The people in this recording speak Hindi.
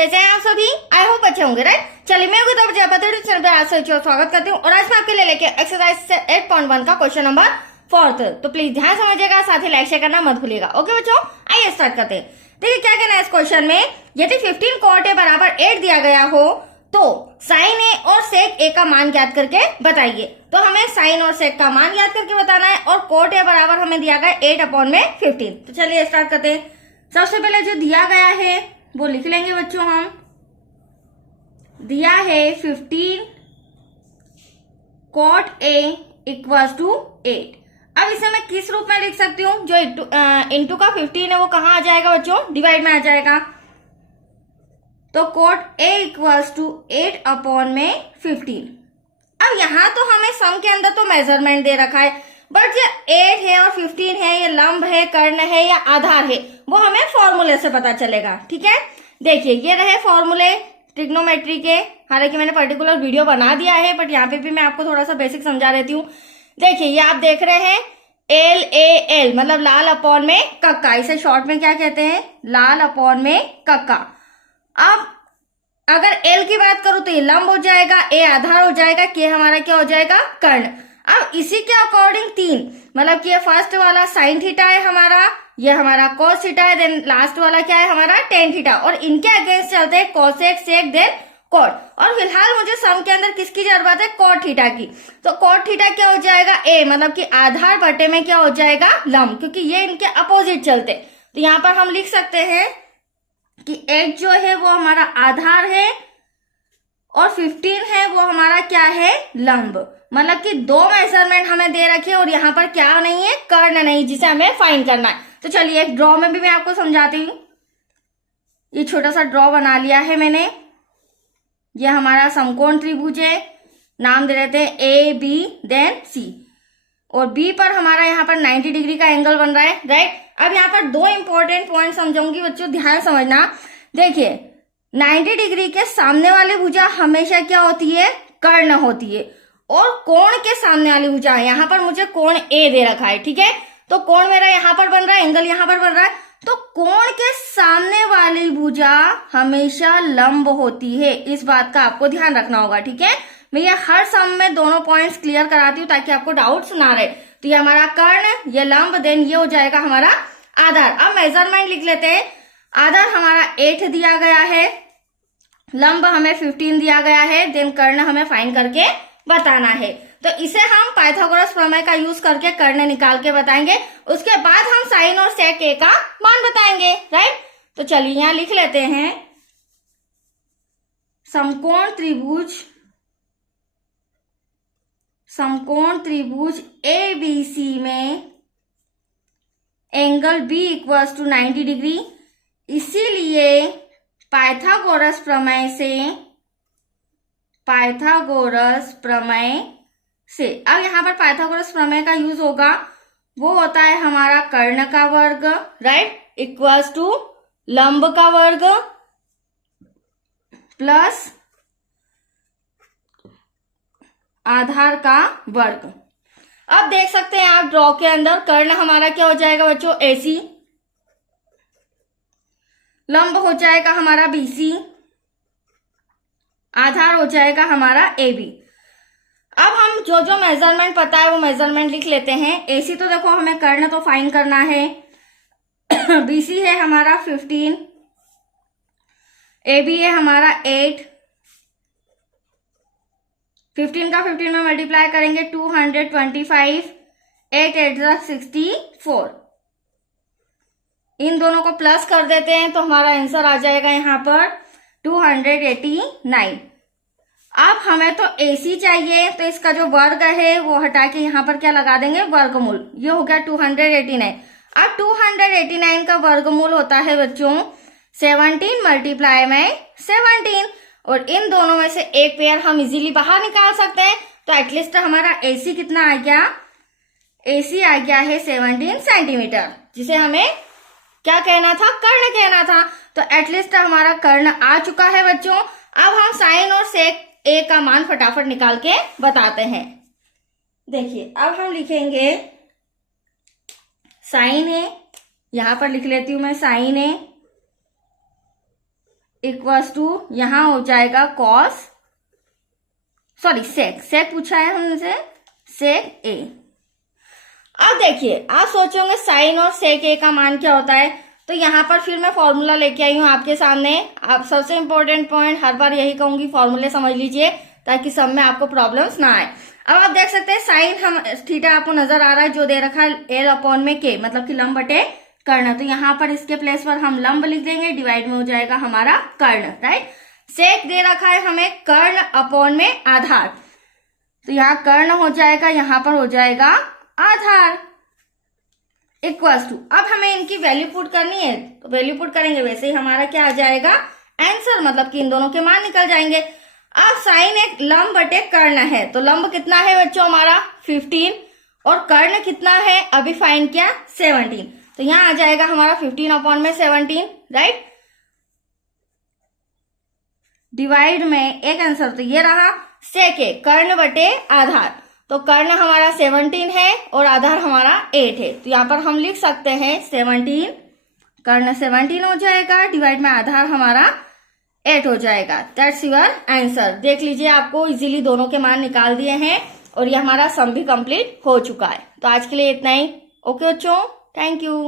कैसे हैं आप सभी? आई होप अच्छे होंगे, राइट। चलिए मैं चैनल पर आप सभी का स्वागत करती हूँ और आज मैं आपके लिए लेके एक्सरसाइज 8.1 का क्वेश्चन नंबर 4। तो प्लीज ध्यान समझिएगा, साथ ही लाइक शेयर करना मत भूलिएगा। ओके बच्चों, आइए स्टार्ट करते हैं। देखिए क्या कहना है इस क्वेश्चन में, यदि 15 cot A बराबर 8 दिया गया हो तो साइन ए और सेक ए का मान ज्ञात करके बताइए। तो हमें साइन और सेक का मान ज्ञात करके बताना है और cot A बराबर हमें दिया गया 8/15। तो चलिए स्टार्ट करते हैं। सबसे पहले जो दिया गया है वो लिख लेंगे बच्चों। हम दिया है 15 cot A = 8। अब इसे मैं किस रूप में लिख सकती हूँ? जो इंटू का 15 है वो कहाँ आ जाएगा बच्चों? डिवाइड में आ जाएगा। तो cot A = 8/15। अब यहाँ तो हमें सम के अंदर तो मेजरमेंट दे रखा है, बट ये 8 है और 15 है, ये लंब है, कर्ण है या आधार है, वो हमें फॉर्मूले से पता चलेगा। ठीक है, देखिए ये रहे फॉर्मूले ट्रिग्नोमेट्री के। हालांकि मैंने पर्टिकुलर वीडियो बना दिया है, बट यहाँ पे भी मैं आपको थोड़ा सा बेसिक समझा देती हूँ। देखिए ये आप देख रहे हैं LAL मतलब लाल अपॉन में कक्का, इसे शॉर्ट में क्या कहते हैं? लाल अपॉन में कक्का। अब अगर L की बात करूं तो ये लंब हो जाएगा, A आधार हो जाएगा, K हमारा क्या हो जाएगा? कर्ण। अब इसी के अकॉर्डिंग 3 मतलब कि ये फर्स्ट वाला साइन थीटा है हमारा, ये हमारा cos थीटा है, देन लास्ट वाला क्या है हमारा? tan theta. और इनके अगेंस्ट चलते हैं cosec, sec, देन cot। और फिलहाल मुझे सम के अंदर किसकी जरूरत है? cot थीटा की। तो cot थीटा क्या हो जाएगा? A मतलब कि आधार बटे में क्या हो जाएगा? लंब, क्योंकि ये इनके अपोजिट चलते। तो यहाँ पर हम लिख सकते हैं कि 8 जो है वो हमारा आधार है और 15 है वो हमारा क्या है? लंब। मतलब कि दो मेजरमेंट हमें दे रखे और यहाँ पर क्या नहीं है? कर्ण नहीं, जिसे हमें फाइंड करना है। तो चलिए एक ड्रॉ में भी मैं आपको समझाती हूँ। ये छोटा सा ड्रॉ बना लिया है मैंने। ये हमारा समकोण त्रिभुज है, नाम दे देते हैं AB देन C, और B पर हमारा यहाँ पर 90 डिग्री का एंगल बन रहा है, राइट। अब यहाँ पर दो इंपॉर्टेंट पॉइंट समझाऊंगी बच्चों, ध्यान समझना। देखिए 90 डिग्री के सामने वाली भुजा हमेशा क्या होती है? कर्ण होती है। और कोण के सामने वाली भुजा, यहाँ पर मुझे कोण A दे रखा है, ठीक है। तो कोण मेरा यहाँ पर बन रहा है, एंगल यहाँ पर बन रहा है, तो कोण के सामने वाली भुजा हमेशा लंब होती है। इस बात का आपको ध्यान रखना होगा, ठीक है। मैं ये हर सम में दोनों पॉइंट्स क्लियर कराती हूँ ताकि आपको डाउट्स ना रहे। तो ये हमारा कर्ण, ये लंब, देन ये हो जाएगा हमारा आधार। अब मेजरमेंट लिख लेते हैं। आधार हमारा 8 दिया गया है, लंब हमें 15 दिया गया है, देन कर्ण हमें फाइंड करके बताना है। तो इसे हम पाइथागोरस प्रमेय का यूज करके कर्ण निकाल के बताएंगे। उसके बाद हम साइन और सेक ए का मान बताएंगे, राइट। तो चलिए यहां लिख लेते हैं, समकोण त्रिभुज ABC में एंगल B = 90 डिग्री। इसीलिए पाइथागोरस प्रमेय से अब यहाँ पर पाइथागोरस प्रमेय का यूज होगा, वो होता है हमारा कर्ण का वर्ग, राइट, = लंब का वर्ग प्लस आधार का वर्ग। अब देख सकते हैं आप ड्रॉ के अंदर, कर्ण हमारा क्या हो जाएगा बच्चों? AC, लंब हो जाएगा हमारा BC, आधार हो जाएगा हमारा AB। अब हम जो जो मेजरमेंट पता है वो मेजरमेंट लिख लेते हैं। AC तो देखो हमें कर्ण तो फाइंड करना है, BC है हमारा 15, AB है हमारा 8, 15 का 15 में मल्टीप्लाई करेंगे 225, 8 8 64। इन दोनों को प्लस कर देते हैं तो हमारा आंसर आ जाएगा यहाँ पर 289। अब हमें तो AC चाहिए, तो इसका जो वर्ग है वो हटा के यहाँ पर क्या लगा देंगे? वर्गमूल। ये हो गया 289। अब 289 का वर्गमूल होता है बच्चों 17 × 17, और इन दोनों में से एक पेयर हम इजीली बाहर निकाल सकते हैं। तो एटलीस्ट हमारा AC कितना आ गया? AC आ गया है 17 सेंटीमीटर, जिसे हमें क्या कहना था? कर्ण कहना था। तो एटलीस्ट हमारा कर्ण आ चुका है बच्चों। अब हम साइन और सेक ए का मान फटाफट निकाल के बताते हैं। देखिए अब हम लिखेंगे साइन ए, यहां पर लिख लेती हूं मैं साइन ए इक्वल्स टू यहां हो जाएगा कॉस, सॉरी सेक पूछा है हमसे, सेक ए। अब देखिए आप सोचोगे साइन और सेक ए का मान क्या होता है, तो यहाँ पर फिर मैं फॉर्मूला लेके आई हूँ आपके सामने। आप सबसे इंपॉर्टेंट पॉइंट हर बार यही कहूंगी, फॉर्मूले समझ लीजिए ताकि सब में आपको प्रॉब्लम्स ना आए। अब आप देख सकते हैं साइन हम थीटा आपको नजर आ रहा है जो दे रखा है एल अपॉन में के, मतलब कि लंब बटे कर्ण। तो यहाँ पर इसके प्लेस पर हम लंब लिख देंगे, डिवाइड में हो जाएगा हमारा कर्ण, राइट। सेक दे रखा है हमें कर्ण अपॉन में आधार, तो यहाँ कर्ण हो जाएगा, यहाँ पर हो जाएगा आधार, इक्वल्स टू। अब हमें इनकी वैल्यू पुट करनी है, तो वैल्यू पुट करेंगे, वैसे ही हमारा क्या आ जाएगा आंसर, मतलब कि इन दोनों के मान निकल जाएंगे। अब साइन एक लंब बटे कर्ण है, तो लंब कितना है बच्चों हमारा 15 और कर्ण कितना है अभी फाइंड किया 17, तो यहाँ आ जाएगा हमारा 15 अपॉन में 17, राइट। डिवाइड में एक आंसर तो ये रहा, सेक ए कर्ण बटे आधार, तो कर्ण हमारा 17 है और आधार हमारा 8 है, तो यहाँ पर हम लिख सकते हैं 17, कर्ण 17 हो जाएगा, डिवाइड में आधार हमारा 8 हो जाएगा। That's your answer. देख लीजिए आपको इजीली दोनों के मान निकाल दिए हैं और ये हमारा सम भी कंप्लीट हो चुका है। तो आज के लिए इतना ही। ओके बच्चों, थैंक यू।